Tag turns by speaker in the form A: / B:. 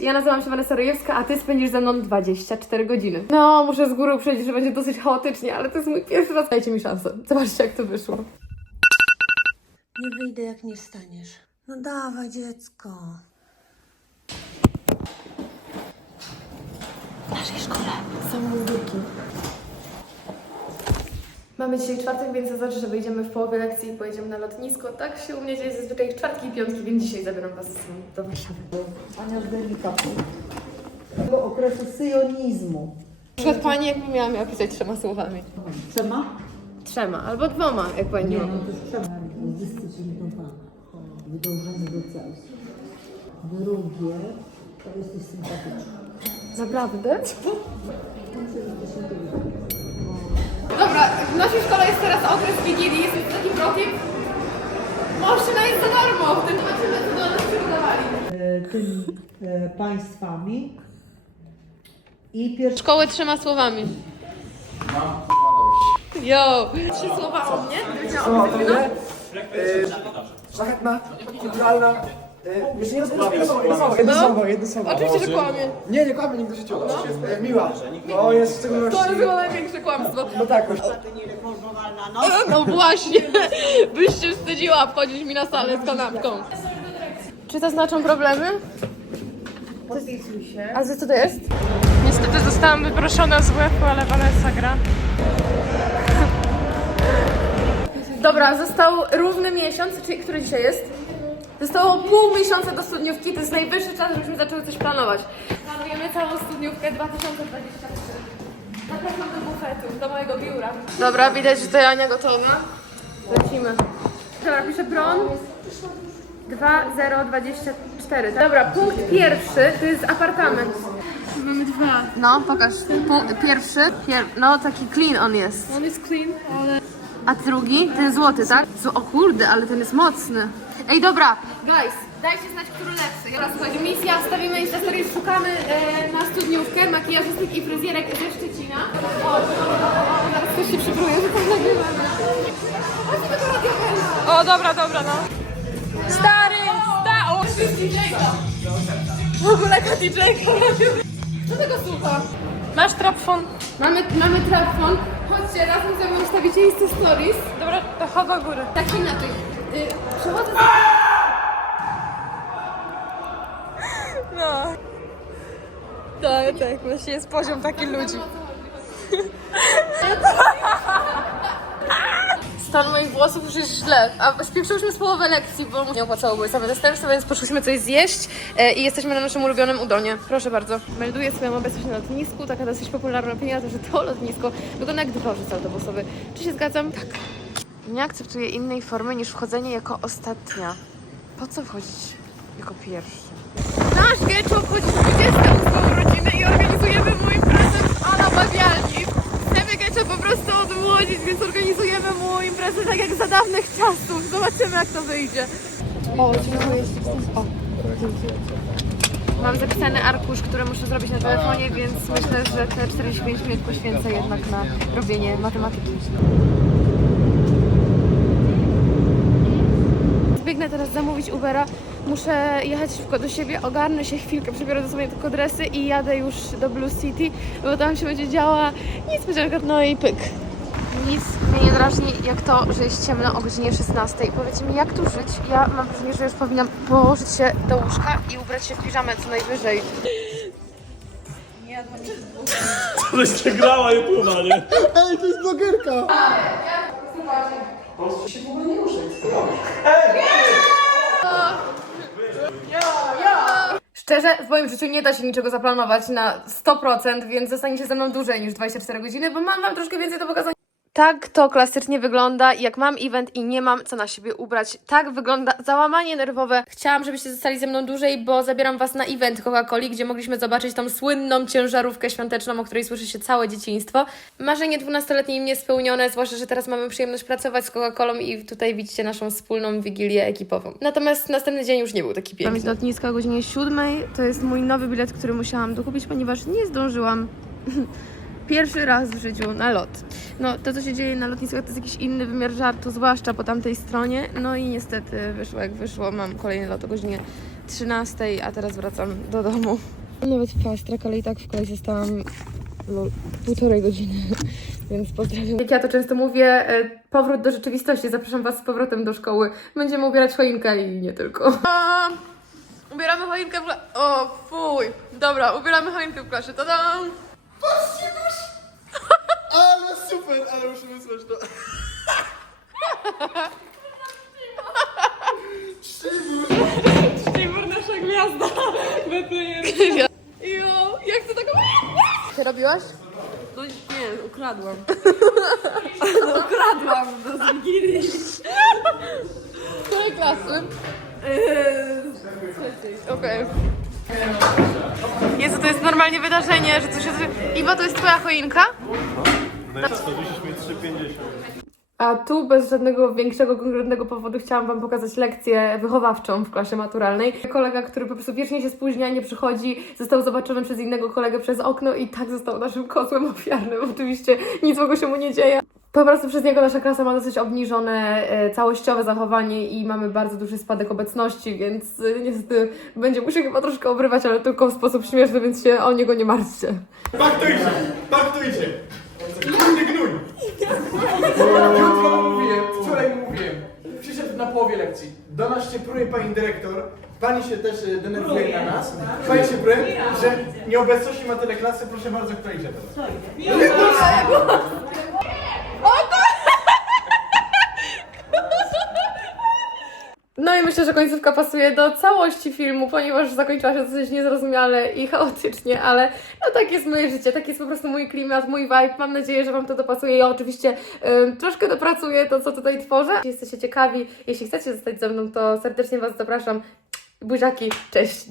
A: ja nazywam się Vanessa Rojewska, a ty spędzisz ze mną 24 godziny. No, muszę z góry uprzedzić, że będzie dosyć chaotycznie, ale to jest mój pierwszy raz. Dajcie mi szansę. Zobaczcie, jak to wyszło.
B: Nie wyjdę, jak nie staniesz. No dawaj, dziecko.
A: W naszej szkole są mundurki. Mamy dzisiaj czwartek, więc to znaczy, że wyjdziemy w połowie lekcji i pojedziemy na lotnisko. Tak się u mnie dzieje zazwyczaj w czwartki i piątki, więc dzisiaj zabieram Was do Warszawy.
C: Ania z delikatu. Tego okresu syjonizmu.
A: Przed Pani jakby miałam je opisać trzema słowami.
C: Trzema?
A: Trzema, albo dwoma, jak Pani
C: Nie, no to jest trzema. Zdyscyplinowana. Wydążony do celu. Drugie, to jesteś sympatyczna.
A: Naprawdę? Dobra, w naszej szkole jest teraz okres Wigilii, jest taki protip. Morszczyna jest za darmo, w tym zobaczymy, co dla nas przygotowali.
C: E, tymi e, państwami. I pierwszy
A: Szkołę trzema słowami. Yo! Trzy słowa o mnie,
D: nie? Y, Szlachetna, kulturalna. Jeszcze nie rozpoczęłam. Jedno słowo, jedno słowo, jedno
A: No.
D: słowo, jedno słowo.
A: Oczywiście, że kłamie.
D: Nie, nie kłamie nigdy w życiu. Y, Miła. To jest w szczególności...
A: To jest chyba największe kłamstwo.
D: No tak, właśnie.
A: No właśnie, byś się wstydziła wchodzić mi na salę z kanapką. Czy to znaczą problemy?
C: Podpisuj się.
A: A co to jest?
E: Niestety zostałam wyproszona z WF-u, ale Vanessa gra.
A: Dobra, został równy miesiąc, czyli który dzisiaj jest? Zostało pół miesiąca do studniówki, to jest najwyższy czas, żebyśmy zaczęły coś planować. Planujemy całą studniówkę 2023. Zapraszam do bufetu, do mojego biura. Dobra, widać, że to Ania gotowa. Lecimy. Dobra, piszę Bron. 2024. Dobra, punkt pierwszy to jest apartament.
E: Mamy dwa.
A: No, pokaż. Pu- pierwszy, pier- no taki clean on jest.
E: On jest clean, ale...
A: A drugi? Ten złoty, tak? O kurde, ale ten jest mocny. Ej, dobra, guys, dajcie znać, który lepszy. Dobra, słuchajcie, misja, wstawimy Insta Stories, szukamy e, na studniówkę makijażystek i fryzjerek ze Szczecina. O, zaraz ktoś się przypruje, że to nagrywamy. Chodźmy do radiowej.
E: O, dobra, dobra, no. Stary! Sta o,
A: W ogóle DJ-ka Kto tego słucha?
E: Masz trapfon?
A: Mamy, mamy telefon. Chodźcie, razem ze mną wstawicie Insta Stories.
E: Dobra, to chodź do góry.
A: Tak inaczej. Przechodzę.
E: No. Tak, tak, właśnie jest poziom takich ludzi.
A: Stan moich włosów już jest źle. A spieprzyłyśmy z połowę lekcji, bo nie opłacałoby sobie zastępstwa, więc poszłyśmy coś zjeść e, i jesteśmy na naszym ulubionym udonie. Proszę bardzo. Melduję swoją obecność na lotnisku. Taka dosyć popularna opinia to, że to lotnisko wygląda jak dworzec autobusowy. Czy się zgadzam? Tak. Nie akceptuję innej formy niż wchodzenie jako ostatnia. Po co wchodzić jako pierwszy? Nasz wieczór obchodzi 28 rodzinę i organizujemy imprezę w Ala Bawialni. Chcemy Geczo po prostu odmłodzić, więc organizujemy mu imprezę tak jak za dawnych czasów. Zobaczymy jak to wyjdzie. O, dziękuję O, Mam zapisany arkusz, który muszę zrobić na telefonie, więc myślę, że te 45 minut poświęcę jednak na robienie matematyki. Biegnę teraz zamówić Ubera. Muszę jechać szybko do siebie, ogarnę się chwilkę, przebiorę do sobie tylko dresy i jadę już do Blue City, bo tam się będzie działa niespodzianka, no i pyk. Nic mnie nie drażni jak to, że jest ciemno o godzinie 16. Powiedzcie mi, jak tu żyć? Ja mam wrażenie, że już powinnam położyć się do łóżka i ubrać się w piżamę co najwyżej.
F: Żeś przegrała YouTube'a, nie?
D: Ej, to jest blogerka!
A: Szczerze, w moim życiu nie da się niczego zaplanować na 100%, więc zostaniecie ze mną dłużej niż 24 godziny, bo mam wam troszkę więcej do pokazania. Tak to klasycznie wygląda, jak mam event i nie mam co na siebie ubrać. Tak wygląda załamanie nerwowe. Chciałam, żebyście zostali ze mną dłużej, bo zabieram was na event Coca-Coli, gdzie mogliśmy zobaczyć tą słynną ciężarówkę świąteczną, o której słyszy się całe dzieciństwo. Marzenie 12-letniej mnie spełnione, zwłaszcza, że teraz mamy przyjemność pracować z Coca-Colą i tutaj widzicie naszą wspólną wigilię ekipową. Natomiast następny dzień już nie był taki piękny. Mam lotniska o godzinie 7. To jest mój nowy bilet, który musiałam dokupić, ponieważ nie zdążyłam pierwszy raz w życiu na lot. No, to co się dzieje na lotniskach to jest jakiś inny wymiar żartu, zwłaszcza po tamtej stronie. No i niestety wyszło jak wyszło. Mam kolejny lot o godzinie 13, a teraz wracam do domu. Nawet fast track, ale i tak w kolejce stałam lol, półtorej godziny, więc pozdrawiam. Jak ja to często mówię, e, powrót do rzeczywistości. Zapraszam Was z powrotem do szkoły. Będziemy ubierać choinkę i nie tylko. A, ubieramy choinkę w klasie. O, fuj. Dobra, ubieramy choinkę w klasie. Tadam!
D: Ale super, ale muszę wysłać to.
A: Jo, jak to taką... Ty robiłaś?
B: No nie, ukradłam. ukradłam do Zbigili.
A: Której klasy? Okej. Jezu, to jest normalnie wydarzenie, że coś się... Iwo, to jest twoja choinka?
F: To musisz mieć 3,50.
A: A tu bez żadnego większego, konkretnego powodu chciałam Wam pokazać lekcję wychowawczą w klasie maturalnej. Kolega, który po prostu wiecznie się spóźnia, nie przychodzi, został zobaczony przez innego kolegę przez okno i tak został naszym kozłem ofiarnym. Oczywiście nic złego się mu nie dzieje. Po prostu przez niego nasza klasa ma dosyć obniżone e, całościowe zachowanie i mamy bardzo duży spadek obecności, więc e, niestety będzie mu się chyba troszkę obrywać, ale tylko w sposób śmieszny, więc się o niego nie martwcie.
D: Paktujcie, paktujcie. Gnój, gnój. Jutro mu mówiłem, wczoraj mu mówiłem. Przyszedł na połowie lekcji. Do nas się pruje pani dyrektor. Pani się też e, denerwuje na nas. Pani się pruje, że nieobecności ma tyle klasy. Proszę bardzo, kto idzie teraz?
A: No i myślę, że końcówka pasuje do całości filmu, ponieważ zakończyła się dosyć niezrozumiale i chaotycznie, ale no tak jest moje życie, tak jest po prostu mój klimat, mój vibe. Mam nadzieję, że Wam to dopasuje. Ja oczywiście troszkę dopracuję to, co tutaj tworzę. Jeśli jesteście ciekawi, jeśli chcecie zostać ze mną, to serdecznie Was zapraszam. Buziaki, cześć!